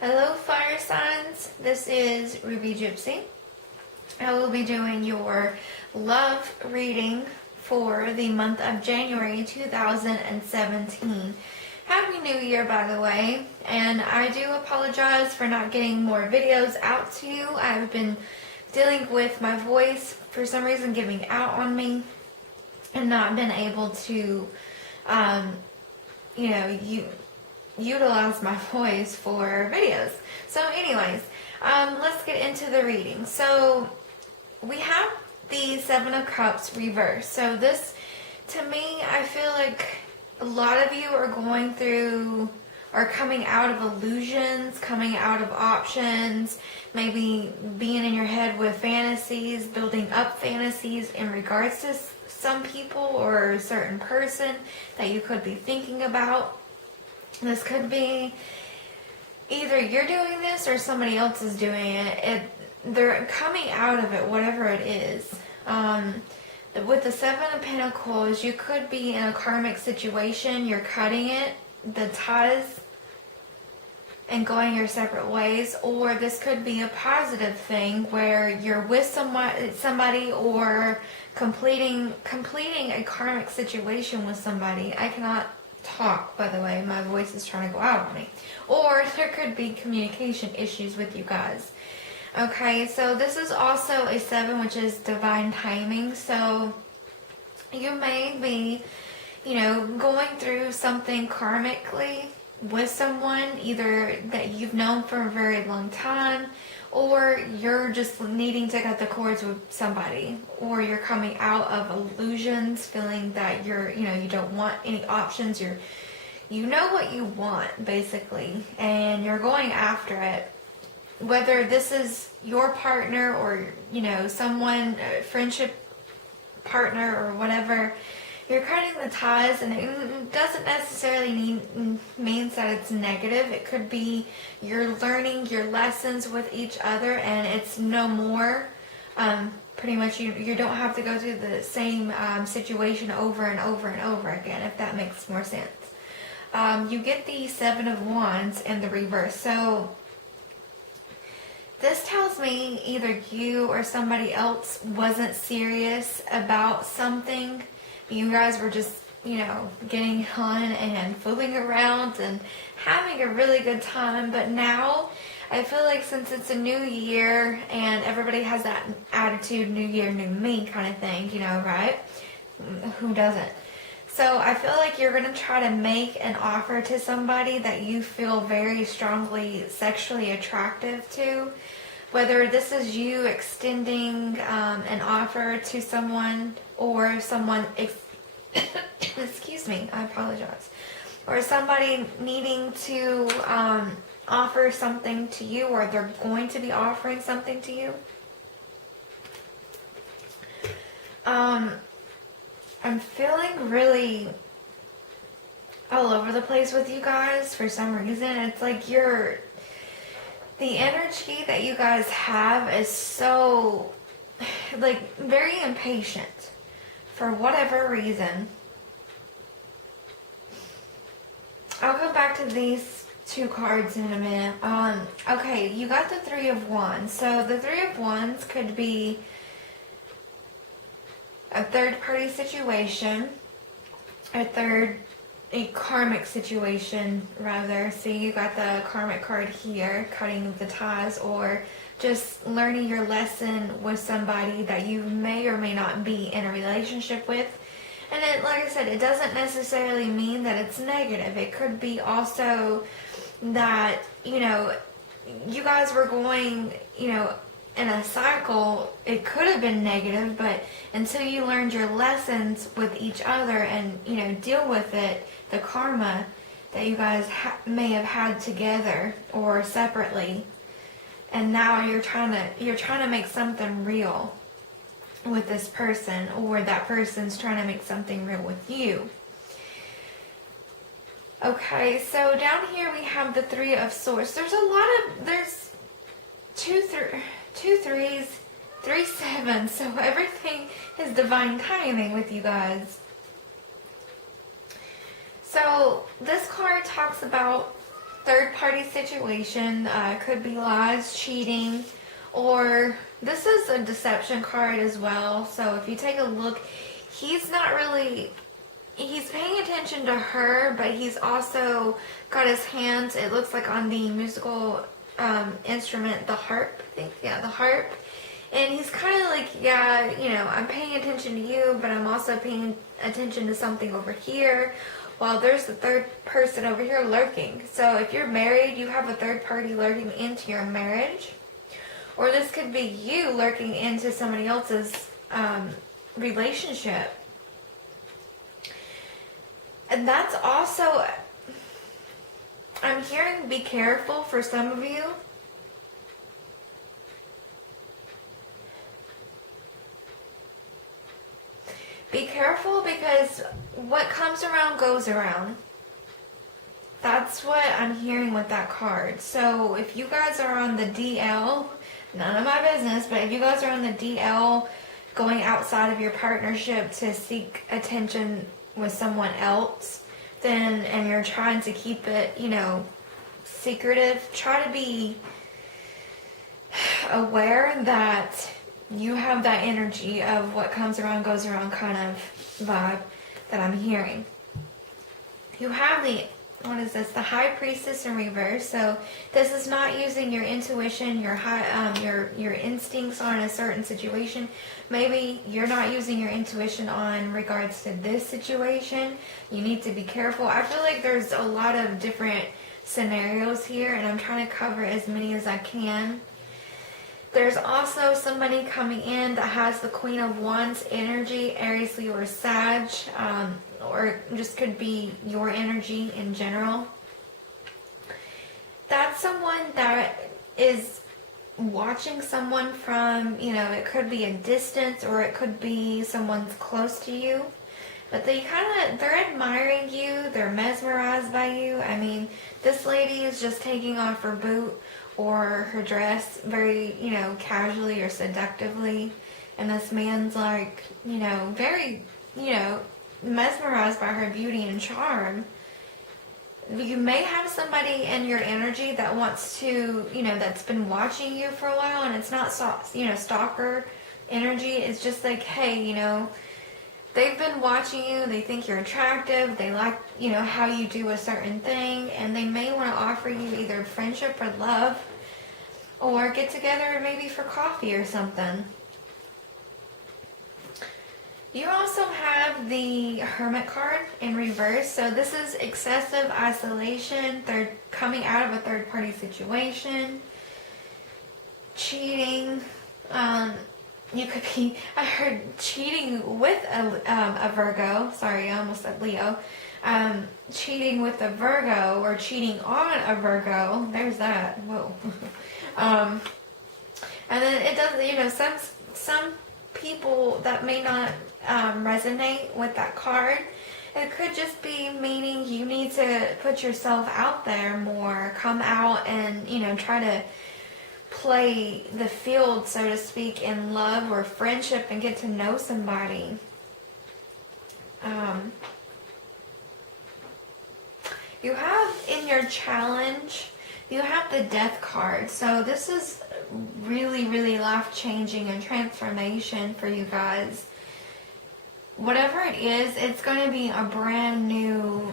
Hello fire signs, this is Ruby Gypsy. I will be doing your love reading for the month of January 2017. Happy New Year, by the way, and I do apologize for not getting more videos out to you. I've been dealing with my voice for some reason giving out on me and not been able to utilize my voice for videos. So anyways, let's get into the reading. So we have the Seven of Cups reversed. So this, to me, I feel like a lot of you are going through or coming out of illusions, coming out of options, maybe being in your head with fantasies, building up fantasies in regards to some people or a certain person that you could be thinking about. This could be either you're doing this or somebody else is doing it. They're coming out of it, whatever it is. With the Seven of Pentacles, you could be in a karmic situation. You're cutting it, the ties, and going your separate ways. Or this could be a positive thing where you're with somebody or completing a karmic situation with somebody. I cannot talk, by the way, my voice is trying to go out on me. Or there could be communication issues with you guys. Okay, so this is also a 7, which is divine timing. So you may be, going through something karmically with someone, either that you've known for a very long time, or you're just needing to cut the cords with somebody, or you're coming out of illusions, feeling that you don't want any options. You know what you want, basically, and you're going after it. Whether this is your partner or, someone, a friendship partner or whatever, you're cutting the ties, and it doesn't necessarily means that it's negative. It could be you're learning your lessons with each other, and it's no more. Pretty much you don't have to go through the same situation over and over and over again, if that makes more sense. You get the Seven of Wands in the reverse. So this tells me either you or somebody else wasn't serious about something. You guys were just, getting fun and fooling around and having a really good time. But now, I feel like since it's a new year and everybody has that attitude, new year, new me kind of thing, right? Who doesn't? So I feel like you're going to try to make an offer to somebody that you feel very strongly sexually attractive to. Whether this is you extending an offer to someone, or someone, excuse me, I apologize, or somebody needing to offer something to you, or they're going to be offering something to you. I'm feeling really all over the place with you guys for some reason. It's like the energy that you guys have is so, very impatient for whatever reason. I'll go back to these two cards in a minute. Okay, you got the Three of Wands. So the Three of Wands could be a third-party situation, a karmic situation, rather. See, you got the karmic card here, cutting the ties, or just learning your lesson with somebody that you may or may not be in a relationship with. And it, like I said, it doesn't necessarily mean that it's negative. It could be also that, you guys were going, in a cycle. It could have been negative, but until you learned your lessons with each other and, deal with it, the karma that you guys may have had together or separately, and now you're trying to make something real with this person, or that person's trying to make something real with you. Okay, so down here we have the Three of Swords. There's two threes, 3 sevens, so everything is divine timing with you guys. So this card talks about third party situation. Could be lies, cheating, or this is a deception card as well. So if you take a look, he's not really, he's paying attention to her, but he's also got his hands, it looks like, on the musical instrument, the harp, I think. Yeah, the harp. And he's kind of like, yeah, you know, I'm paying attention to you, but I'm also paying attention to something over here, while there's the third person over here lurking. So if you're married, you have a third party lurking into your marriage. Or this could be you lurking into somebody else's relationship. And that's also, I'm hearing be careful for some of you. Be careful, because what comes around goes around. That's what I'm hearing with that card. So if you guys are on the DL, none of my business, but if you guys are on the DL, going outside of your partnership to seek attention with someone else, then, and you're trying to keep it, you know, secretive, try to be aware that you have that energy of what comes around goes around kind of vibe that I'm hearing. You have the, what is this? The High Priestess in reverse. So this is not using your intuition, your your instincts on a certain situation. Maybe you're not using your intuition on regards to this situation. You need to be careful. I feel like there's a lot of different scenarios here, and I'm trying to cover as many as I can. There's also somebody coming in that has the Queen of Wands energy, Aries, Leo, or Sag, or just could be your energy in general. That's someone that is watching someone from, you know, it could be a distance or it could be someone's close to you. But they're admiring you, they're mesmerized by you. I mean, this lady is just taking off her boot or her dress very, you know, casually or seductively. And this man's like, you know, very, you know, mesmerized by her beauty and charm. You may have somebody in your energy that wants to, you know, that's been watching you for a while, and it's not, you know, stalker energy. It's just like, hey, you know, they've been watching you, they think you're attractive, they like, you know, how you do a certain thing, and they may want to offer you either friendship or love, or get together maybe for coffee or something. You also have the Hermit card in reverse. So this is excessive isolation. They're coming out of a third-party situation. Cheating. You could be, I heard cheating with a Virgo. Sorry, I almost said Leo. Cheating with a Virgo or cheating on a Virgo. There's that. Whoa. And then it does, you know, some people that may not resonate with that card. It could just be meaning you need to put yourself out there more, come out and, you know, try to play the field, so to speak, in love or friendship and get to know somebody. You have in your challenge, you have the Death card. So this is really, really life-changing and transformation for you guys. Whatever it is, it's going to be a brand new,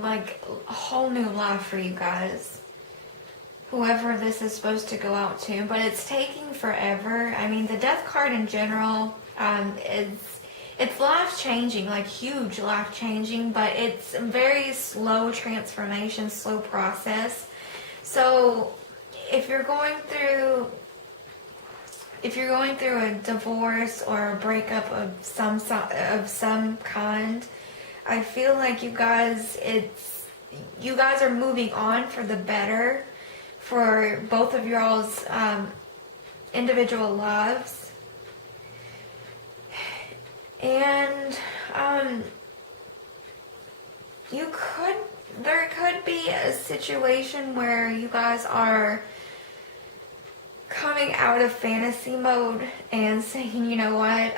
like, a whole new life for you guys. Whoever this is supposed to go out to. But it's taking forever. I mean, the Death card in general, it's life-changing, like huge life-changing, but it's a very slow transformation, slow process. So if you're going through a divorce or a breakup of some kind, I feel like you guys are moving on for the better for both of y'all's individual lives. And there could be a situation where you guys are coming out of fantasy mode and saying, you know what,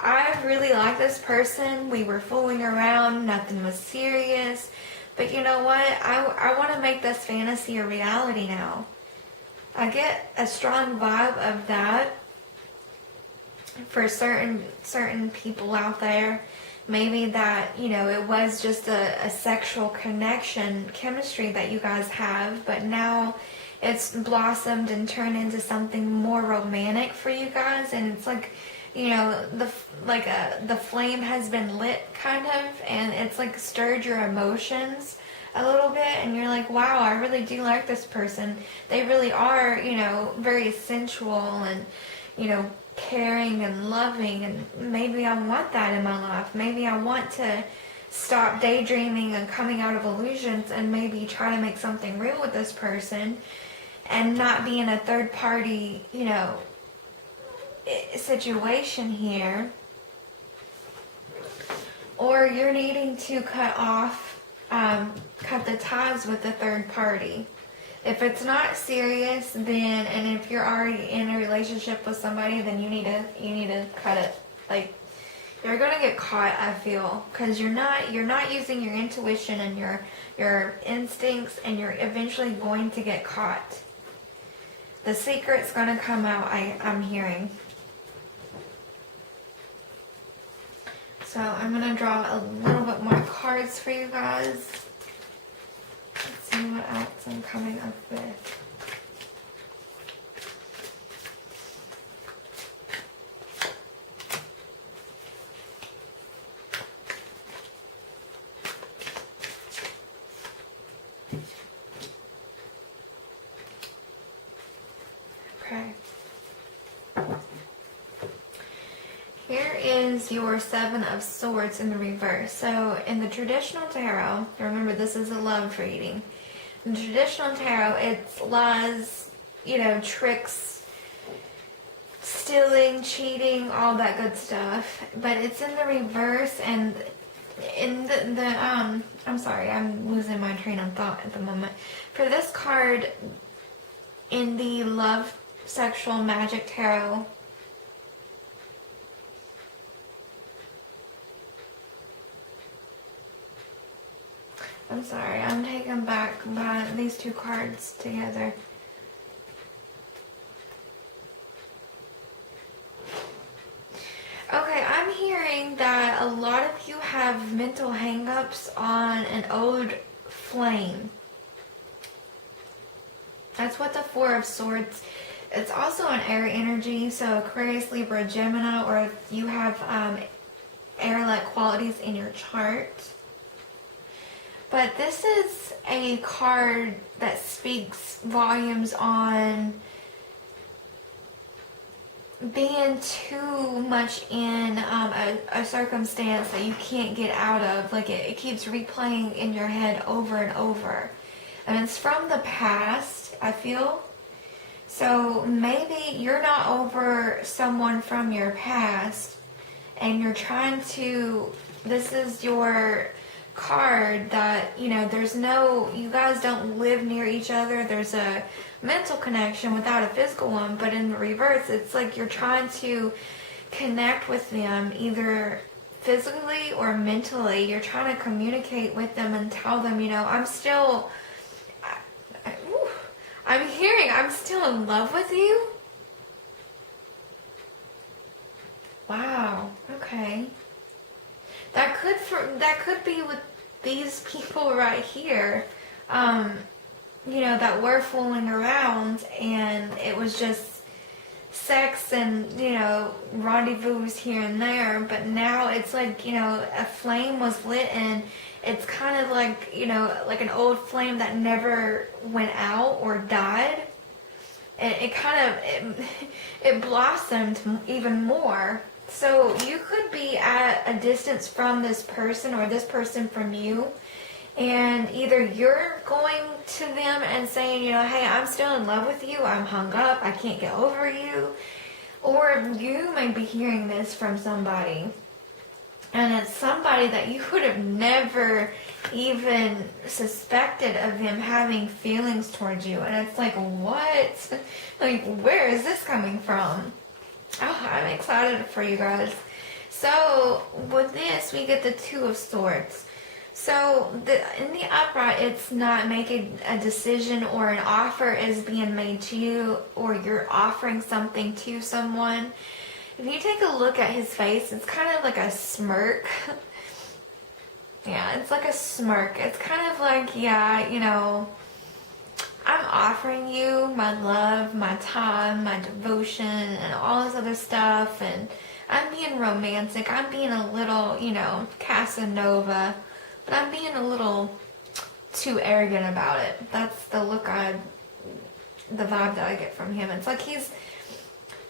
I really like this person, we were fooling around, nothing was serious, But you know what? I want to make this fantasy a reality now. I get a strong vibe of that for certain people out there. Maybe that, you know, it was just a sexual connection, chemistry that you guys have, but now it's blossomed and turned into something more romantic for you guys, and it's like, you know, the flame has been lit kind of, and it's like stirred your emotions a little bit, and you're like, wow, I really do like this person. They really are, you know, very sensual and, you know, caring and loving, and maybe I want that in my life. Maybe I want to stop daydreaming and coming out of illusions and maybe try to make something real with this person and not be in a third party, you know, situation here. Or you're needing to cut the ties with the third party. If it's not serious, then, and if you're already in a relationship with somebody, then you need to cut it. Like, you're gonna get caught, I feel, because you're not using your intuition and your instincts, and you're eventually going to get caught. The secret's gonna come out, I'm hearing. So I'm gonna draw a little bit more cards for you guys. Let's see what else I'm coming up with. Okay. Here is your Seven of Swords in the reverse. So in the traditional tarot, remember this is a love reading. In the traditional tarot, it's lies, you know, tricks, stealing, cheating, all that good stuff. But it's in the reverse, and in the I'm sorry, I'm losing my train of thought at the moment. For this card, in the love, sexual, magic tarot, I'm sorry, I'm taken back by these two cards together. Okay, I'm hearing that a lot of you have mental hang-ups on an old flame. That's what the Four of Swords. It's also an air energy, so Aquarius, Libra, Gemini, or if you have air-like qualities in your chart. But this is a card that speaks volumes on being too much in a circumstance that you can't get out of. Like it keeps replaying in your head over and over. And it's from the past, I feel. So maybe you're not over someone from your past and you're trying to, this is your card that, you know, there's no, you guys don't live near each other. There's a mental connection without a physical one, but in the reverse, it's like you're trying to connect with them either physically or mentally. You're trying to communicate with them and tell them, you know, I'm still in love with you. Wow, okay. That could be with these people right here, you know, that were fooling around, and it was just sex and, you know, rendezvous here and there. But now it's like, you know, a flame was lit, and it's kind of like, you know, like an old flame that never went out or died. And it blossomed even more. So you could be at a distance from this person or this person from you, and either you're going to them and saying, you know, hey, I'm still in love with you, I'm hung up, I can't get over you, or you may be hearing this from somebody, and it's somebody that you would have never even suspected of them having feelings towards you, and it's like, what? Like, where is this coming from? Oh, I'm excited for you guys. So, with this, we get the Two of Swords. So in the upright, it's not making a decision or an offer is being made to you, or you're offering something to someone. If you take a look at his face, it's kind of like a smirk. Yeah, it's like a smirk. It's kind of like, yeah, you know, I'm offering you my love, my time, my devotion, and all this other stuff, and I'm being romantic. I'm being a little, you know, Casanova, but I'm being a little too arrogant about it. That's the the vibe that I get from him. It's like he's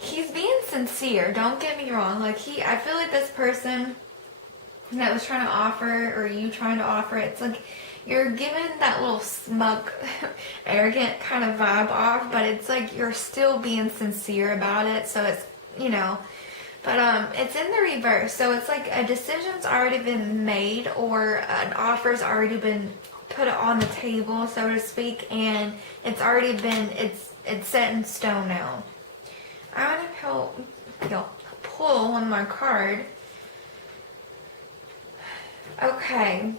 being sincere. Don't get me wrong. Like I feel like this person that was trying to offer, or you trying to offer, it's like you're giving that little smug, arrogant kind of vibe off, but it's like you're still being sincere about it. So it's, you know, but it's in the reverse. So it's like a decision's already been made, or an offer's already been put on the table, so to speak, and it's already been, it's set in stone now. I want to pull one more card. Okay,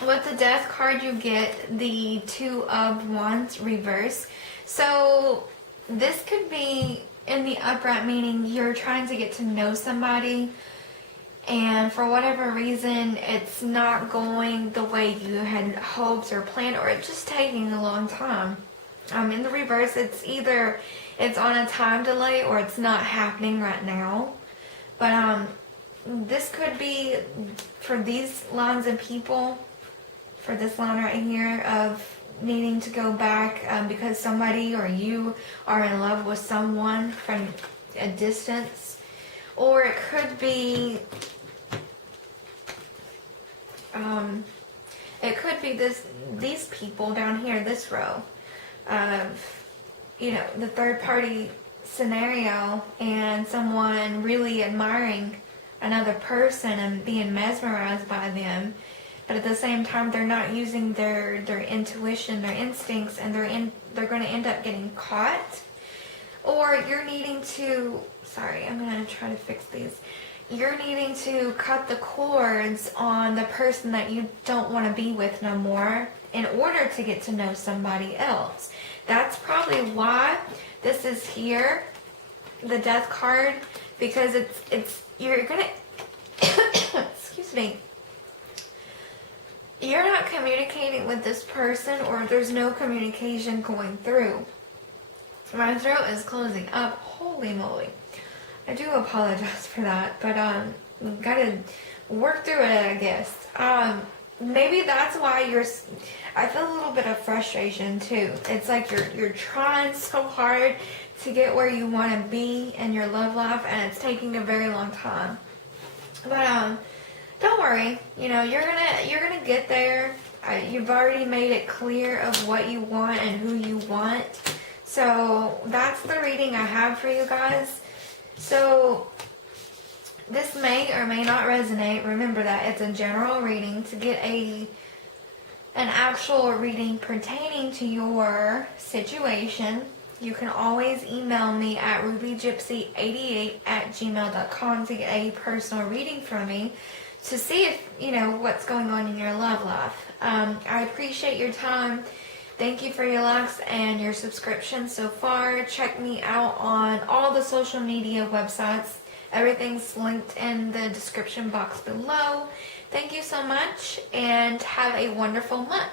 with the Death card, you get the Two of Wands reverse. So this could be in the upright, meaning you're trying to get to know somebody, and for whatever reason, it's not going the way you had hoped or planned, or it's just taking a long time. In the reverse, it's either it's on a time delay or it's not happening right now. But this could be for these lines of people, for this line right here of needing to go back because somebody or you are in love with someone from a distance. Or it could be these people down here, this row of, you know, the third party scenario, and someone really admiring another person and being mesmerized by them, but at the same time they're not using their intuition, their instincts, and they're going to end up getting caught. Or you're needing to, I'm going to try to fix these. You're needing to cut the cords on the person that you don't want to be with no more in order to get to know somebody else. That's probably why this is here, the Death card, because you're gonna excuse me, you're not communicating with this person, or there's no communication going through. My throat is closing up. Holy moly. I do apologize for that, but gotta work through it, I guess. Maybe that's why I feel a little bit of frustration too. It's like you're trying so hard to get where you want to be in your love life, and it's taking a very long time. But don't worry, you know, you're gonna get there. You've already made it clear of what you want and who you want. So that's the reading I have for you guys. So this may or may not resonate. Remember that it's a general reading. To get an actual reading pertaining to your situation, you can always email me at rubygypsy88@gmail.com to get a personal reading from me, to see if, you know, what's going on in your love life. I appreciate your time. Thank you for your likes and your subscriptions so far. Check me out on all the social media websites. Everything's linked in the description box below. Thank you so much, and have a wonderful month.